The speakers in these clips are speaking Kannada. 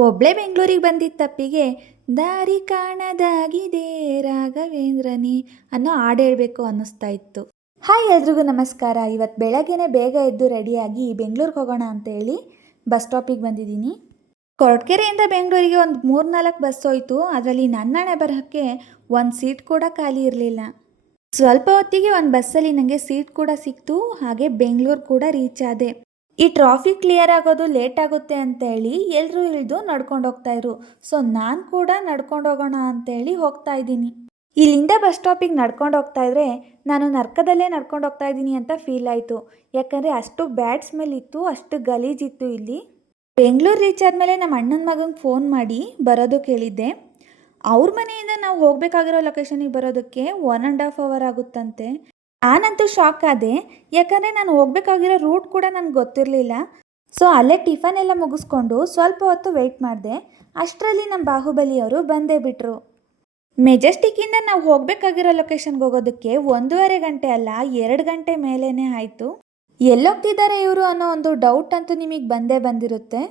ಒಬ್ಳೆ ಬೆಂಗಳೂರಿಗೆ ಬಂದಿದ್ದ ತಪ್ಪಿಗೆ ದಾರಿ ಕಾಣದಾಗಿದೆ ರಾಘವೇಂದ್ರನಿ ಅನ್ನೋ ಹಾಡು ಹೇಳಬೇಕು ಅನ್ನಿಸ್ತಾ ಇತ್ತು. ಹಾಯ್ ಎಲ್ರಿಗೂ ನಮಸ್ಕಾರ. ಇವತ್ತು ಬೆಳಗ್ಗೆನೆ ಬೇಗ ಎದ್ದು ರೆಡಿಯಾಗಿ ಬೆಂಗಳೂರಿಗೆ ಹೋಗೋಣ ಅಂತೇಳಿ ಬಸ್ ಸ್ಟಾಪಿಗೆ ಬಂದಿದ್ದೀನಿ. ಕೊರಟಗೆರೆಯಿಂದ ಬೆಂಗಳೂರಿಗೆ ಒಂದು 3-4 ಬಸ್ ಹೋಯಿತು. ಅದರಲ್ಲಿ ನನ್ನಣೆ ಬರೋಕ್ಕೆ ಒಂದು ಸೀಟ್ ಕೂಡ ಖಾಲಿ ಇರಲಿಲ್ಲ. ಸ್ವಲ್ಪ ಹೊತ್ತಿಗೆ ಒಂದು ಬಸ್ಸಲ್ಲಿ ನನಗೆ ಸೀಟ್ ಕೂಡ ಸಿಕ್ತು. ಹಾಗೆ ಬೆಂಗಳೂರು ಕೂಡ ರೀಚ್ ಆದೆ. ಈ ಟ್ರಾಫಿಕ್ ಕ್ಲಿಯರ್ ಆಗೋದು ಲೇಟ್ ಆಗುತ್ತೆ ಅಂತೇಳಿ ಎಲ್ಲರೂ ಇಳಿದು ನಡ್ಕೊಂಡು ಹೋಗ್ತಾಯಿದ್ರು. ಸೊ ನಾನು ಕೂಡ ನಡ್ಕೊಂಡು ಹೋಗೋಣ ಅಂತೇಳಿ ಹೋಗ್ತಾ ಇದ್ದೀನಿ. ಇಲ್ಲಿಂದ ಬಸ್ ಸ್ಟಾಪಿಗೆ ನಡ್ಕೊಂಡು ಹೋಗ್ತಾ ಇದ್ರೆ ನಾನು ನರ್ಕದಲ್ಲೇ ನಡ್ಕೊಂಡು ಹೋಗ್ತಾ ಇದ್ದೀನಿ ಅಂತ ಫೀಲ್ ಆಯಿತು. ಯಾಕಂದರೆ ಅಷ್ಟು ಬ್ಯಾಡ್ ಸ್ಮೆಲ್ ಇತ್ತು, ಅಷ್ಟು ಗಲೀಜಿತ್ತು ಇಲ್ಲಿ. ಬೆಂಗಳೂರು ರೀಚ್ ಆದಮೇಲೆ ನಮ್ಮ ಅಣ್ಣನ ಮಗಂಗೆ ಫೋನ್ ಮಾಡಿ ಬರೋದು ಕೇಳಿದ್ದೆ. ಅವ್ರ ಮನೆಯಿಂದ ನಾವು ಹೋಗಬೇಕಾಗಿರೋ ಲೊಕೇಶನಿಗೆ ಬರೋದಕ್ಕೆ 1.5 ಅವರ್ ಆಗುತ್ತಂತೆ. ನಾನಂತೂ ಶಾಕ್ ಆದೆ. ಯಾಕಂದರೆ ನಾನು ಹೋಗಬೇಕಾಗಿರೋ ರೂಟ್ ಕೂಡ ನನಗೆ ಗೊತ್ತಿರಲಿಲ್ಲ. ಸೊ ಅಲ್ಲೇ ಟಿಫನ್ ಎಲ್ಲ ಮುಗಿಸ್ಕೊಂಡು ಸ್ವಲ್ಪ ಹೊತ್ತು ವೆಯ್ಟ್ ಮಾಡಿದೆ. ಅಷ್ಟರಲ್ಲಿ ನಮ್ಮ ಬಾಹುಬಲಿಯವರು ಬಂದೇ ಬಿಟ್ಟರು. ಮೆಜೆಸ್ಟಿಕ್ಕಿಂದ ನಾವು ಹೋಗಬೇಕಾಗಿರೋ ಲೊಕೇಶನ್ಗೆ ಹೋಗೋದಕ್ಕೆ 1.5 ಗಂಟೆ ಅಲ್ಲ 2 ಗಂಟೆ ಮೇಲೇ ಆಯಿತು. ಎಲ್ಲೋಗ್ತಿದ್ದಾರೆ ಇವರು ಅನ್ನೋ ಒಂದು ಡೌಟ್ ಅಂತೂ ನಿಮಗೆ ಬಂದೇ ಬಂದಿರುತ್ತೆ.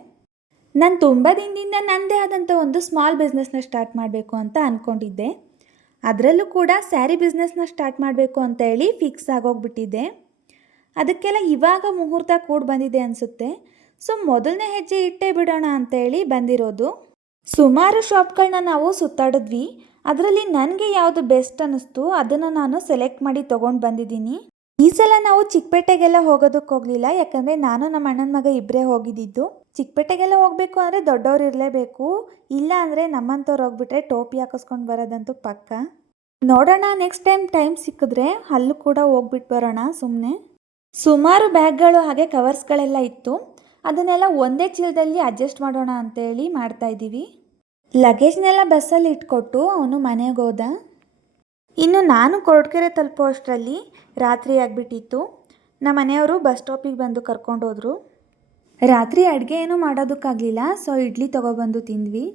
ನಾನು ತುಂಬ ದಿನದಿಂದ ನನ್ನದೇ ಆದಂಥ ಒಂದು ಸ್ಮಾಲ್ ಬಿಸ್ನೆಸ್ನ ಸ್ಟಾರ್ಟ್ ಮಾಡಬೇಕು ಅಂತ ಅಂದ್ಕೊಂಡಿದ್ದೆ. ಅದರಲ್ಲೂ ಕೂಡ ಸ್ಯಾರಿ ಬಿಸ್ನೆಸ್ನ ಸ್ಟಾರ್ಟ್ ಮಾಡಬೇಕು ಅಂತ ಹೇಳಿ ಫಿಕ್ಸ್ ಆಗೋಗ್ಬಿಟ್ಟಿದ್ದೆ. ಅದಕ್ಕೆಲ್ಲ ಇವಾಗ ಮುಹೂರ್ತ ಕೂಡ ಬಂದಿದೆ ಅನಿಸುತ್ತೆ. ಸೊ ಮೊದಲನೇ ಹೆಜ್ಜೆ ಇಟ್ಟೇ ಬಿಡೋಣ ಅಂತೇಳಿ ಬಂದಿರೋದು. ಸುಮಾರು ಶಾಪ್ಗಳನ್ನ ನಾವು ಸುತ್ತಾಡಿದ್ವಿ. ಅದರಲ್ಲಿ ನನಗೆ ಯಾವುದು ಬೆಸ್ಟ್ ಅನ್ನಿಸ್ತು ಅದನ್ನು ನಾನು ಸೆಲೆಕ್ಟ್ ಮಾಡಿ ತೊಗೊಂಡು ಬಂದಿದ್ದೀನಿ. ಈ ಸಲ ನಾವು ಚಿಕ್ಕಪೇಟೆಗೆಲ್ಲ ಹೋಗೋದಕ್ಕೆ ಹೋಗಲಿಲ್ಲ. ಯಾಕಂದರೆ ನಾನು ನಮ್ಮ ಅಣ್ಣನ ಮಗ ಇಬ್ಬರೇ ಹೋಗಿದ್ದಿದ್ದು. ಚಿಕ್ಕಪೇಟೆಗೆಲ್ಲ ಹೋಗಬೇಕು ಅಂದರೆ ದೊಡ್ಡವ್ರು ಇರಲೇಬೇಕು, ಇಲ್ಲ ಅಂದರೆ ನಮ್ಮಂಥವ್ರು ಹೋಗ್ಬಿಟ್ರೆ ಟೋಪಿ ಹಾಕಿಸ್ಕೊಂಡು ಬರೋದಂತೂ ಪಕ್ಕ. ನೋಡೋಣ, ನೆಕ್ಸ್ಟ್ ಟೈಮ್ ಸಿಕ್ಕಿದ್ರೆ ಅಲ್ಲೂ ಕೂಡ ಹೋಗ್ಬಿಟ್ಟು ಬರೋಣ ಸುಮ್ಮನೆ. ಸುಮಾರು ಬ್ಯಾಗ್ಗಳು ಹಾಗೆ ಕವರ್ಸ್ಗಳೆಲ್ಲ ಇತ್ತು. ಅದನ್ನೆಲ್ಲ ಒಂದೇ ಚೀಲದಲ್ಲಿ ಅಡ್ಜಸ್ಟ್ ಮಾಡೋಣ ಅಂತೇಳಿ ಮಾಡ್ತಾಯಿದ್ದೀವಿ. ಲಗೇಜ್ನೆಲ್ಲ ಬಸ್ಸಲ್ಲಿ ಇಟ್ಕೊಟ್ಟು ಅವನು ಮನೆಗೆ ಹೋದ. ಇನ್ನು ನಾನು ಕೊರಟಗೆರೆ ತಲುಪೋ ಅಷ್ಟರಲ್ಲಿ ರಾತ್ರಿ ಆಗಿಬಿಟ್ಟಿತ್ತು. ನಮ್ಮ ಮನೆಯವರು ಬಸ್ ಸ್ಟಾಪಿಗೆ ಬಂದು ಕರ್ಕೊಂಡೋದ್ರು. ರಾತ್ರಿ ಅಡುಗೆ ಏನೂ ಮಾಡೋದಕ್ಕಾಗಲಿಲ್ಲ. ಸೊ ಇಡ್ಲಿ ತೊಗೊಬಂದು ತಿಂದ್ವಿ.